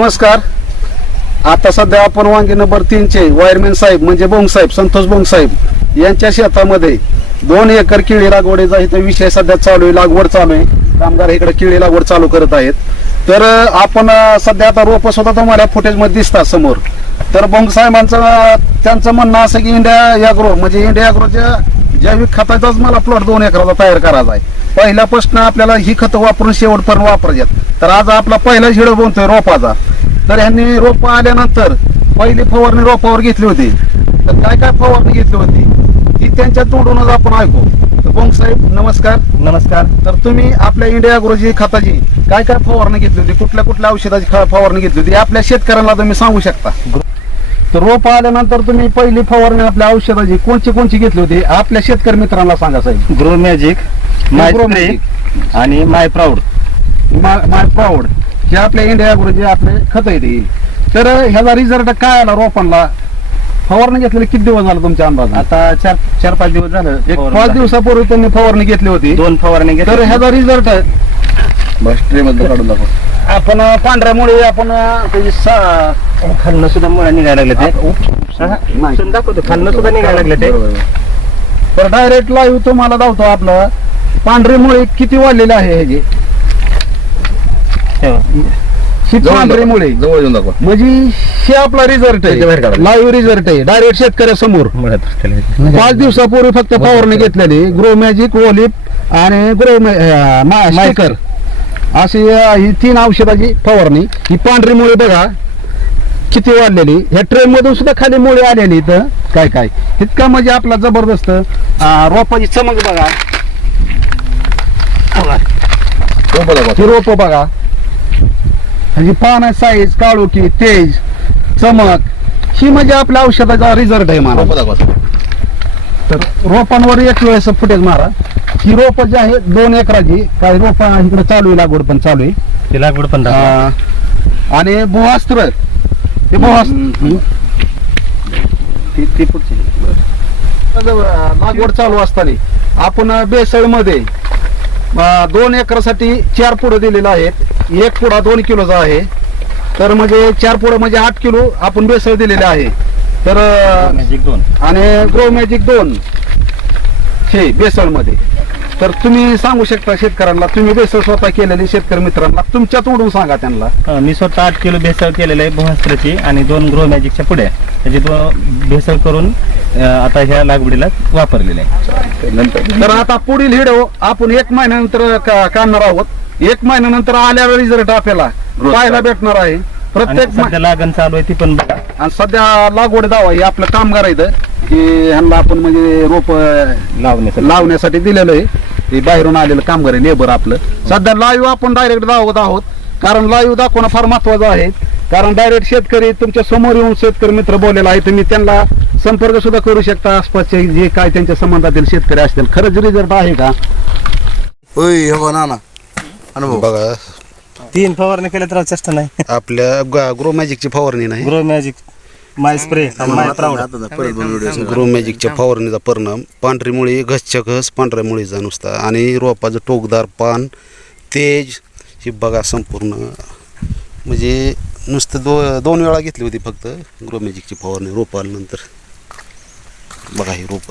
नमस्कार. आता सध्या आपण वांगी नंबर 3चे वायरमॅन साहेब म्हणजे बोंग साहेब, संतोष बोंग साहेब यांच्या शेतामध्ये 2 एकर केळी लागवडीचा इथे विषय सध्या चालू आहे. लागवड चालू आहे. कामगार इकडे केळी लागवड चालू करत आहेत. तर आपण सध्या आता रोप सुद्धा तुम्हाला फुटेज मध्ये दिसतात समोर. तर बोंग साहेबांचं त्यांचं म्हणणं असं की इंडिया ॲग्रो म्हणजे इंडिया ॲग्रोच्या जैविक खताचाच मला प्लॉट 2 एकराचा तयार करायचा आहे. पहिल्यापासून आपल्याला ही खतं वापरून शेवटपर्यंत वापरायच्यात. तर आज आपला पहिला हिडो बनतोय रोपाचा. तर ह्यांनी रोप आल्यानंतर पहिली फवारणी रोपावर घेतली होती. तर काय काय फवारणी घेतली होती ती त्यांच्या तोंडूनच आपण ऐकू. तर बोंग साहेब नमस्कार. नमस्कार. तर तुम्ही आपल्या इंडिया ॲग्रोची खताची काय काय फवारणी घेतली होती, कुठल्या कुठल्या औषधाची फवारणी घेतली होती आपल्या शेतकऱ्यांना तुम्ही सांगू शकता? तर रोप आल्यानंतर तुम्ही पहिली फवारणी आपल्या औषधाची कोणची घेतली होती आपल्या शेतकरी मित्रांना सांगा साहेब. ग्रो मॅजिक, माय स्प्रे आणि माय प्राऊड. माय प्राऊड हे आपल्या इंडिया ॲग्रोचे आपले खत येते. तर ह्याचा रिझल्ट काय आला रोपांना? फवारणी घेतलेली किती दिवस झाला तुमच्या अंदाज? आता 4-5 दिवस झालं. एक 5 दिवसापूर्वी त्यांनी फवारणी घेतली होती. 2 फवारणी घेतल्या. तर ह्याचा रिझल्ट ट्रे मध्ये काढून दाखव. आपण पांढऱ्यामुळे आपण त्याची खालनं सुद्धा मुळा निघायला लागले ते. दाखवतो खालनं सुद्धा निघायला लागले ते. तर डायरेक्ट लाईव्ह तुम्हाला दाखवतो. आपलं पांढरी मुळे किती वाढलेले आहे ह्याची. ही पांढरी मुळे जवळ येऊन दाखवा. म्हणजे हे आपला रिझल्ट आहे, लाईव्ह रिझल्ट आहे डायरेक्ट शेतकऱ्यासमोर. 5 दिवसापूर्वी फक्त फवारणी घेतलेली ग्रो मॅजिक, ओलिप आणि ग्रो स्टिकर अशी ही 3 औषधाची फवारणी. ही पांढरी मुळे बघा किती वाढलेली. ह्या ट्रे मधून सुद्धा खाली मुळे आलेली. इथं काय काय इतका म्हणजे आपला जबरदस्त रोपाची चमक बघा. ही रोप बघा, ह्याची पाना साईज, काळोखी, तेज, चमक ही म्हणजे आपल्या औषधाचा रिझल्ट आहे मला. तर रोपांवर एक वेळेस फुटेज मारा. ही रोप जी आहे 2 एकराची. काही रोप इकडे चालू आहे, लागवड पण चालू आहे. ते लागवड पण आणि भुवास्त्र ते लागवड चालू असताना आपण बेसळ मध्ये 2 एकरासाठी 4 पुढे दिलेले आहेत. 1 पुढा 2 किलोचा आहे. तर म्हणजे 4 पुढे म्हणजे 8 किलो आपण बेसळ दिलेले आहे. तर मॅजिक 2 आणि ग्रो मॅजिक 2 हे बेसळ मध्ये. तर तुम्ही सांगू शकता शेतकऱ्यांना, तुम्ही बेसळ स्वतः केलेले शेतकरी मित्रांना तुमच्या तोडून सांगा त्यांना. मी स्वतः 8 किलो भेसळ केलेलं आहे भुवास्त्रची आणि 2 ग्रो मॅजिकच्या पुढे त्याची 2 भेसळ करून आता ह्या लागवडीला वापरलेले आहे. तर आता पुढील व्हिडिओ आपण 1 महिन्यानंतर काढणार आहोत. 1 महिन्यानंतर आल्यावर रिझल्ट आपल्याला पाहायला भेटणार आहे. प्रत्येक सध्या लागण चालू आहे ती पण बघा. आणि सध्या लागवड दावा हे आपलं कामगार आहे की ह्यांना आपण म्हणजे रोप लावण्यासाठी दिलेलं आहे. हे बाहेरून आलेलं कामगार आहे, लेबर आपलं. सध्या लाईव्ह आपण डायरेक्ट दाखवत आहोत. कारण लाईव्ह दाखवणं फार महत्वाचं आहे. कारण डायरेक्ट शेतकरी तुमच्या समोर येऊन शेतकरी मित्र बोललेला आहे. तुम्ही त्यांना संपर्क सुद्धा करू शकता. आसपासचे जे काय त्यांच्या संबंधातील शेतकरी असतील. खरंच रिझल्ट आहे का? होय हो नाना अनुभव बघा 3 फवारणी केल्या तर चेष्टा नाही. आपल्या ग्रो मॅजिकची फवारणी नाही. ग्रो मॅजिक, माय स्प्रे आणि माय प्राऊड. ग्रो मॅजिकच्या फवारणीचा परिणाम पांढरी मुळी, घसच्या घस, पांढऱ्या मुळीचा नुसता आणि रोपाचं टोकदार पान, तेज ही बघा संपूर्ण. म्हणजे नुसतं 2 वेळा घेतली होती फक्त ग्रो मॅजिकची फवारणी रोप आल्यानंतर. बघा ही रोप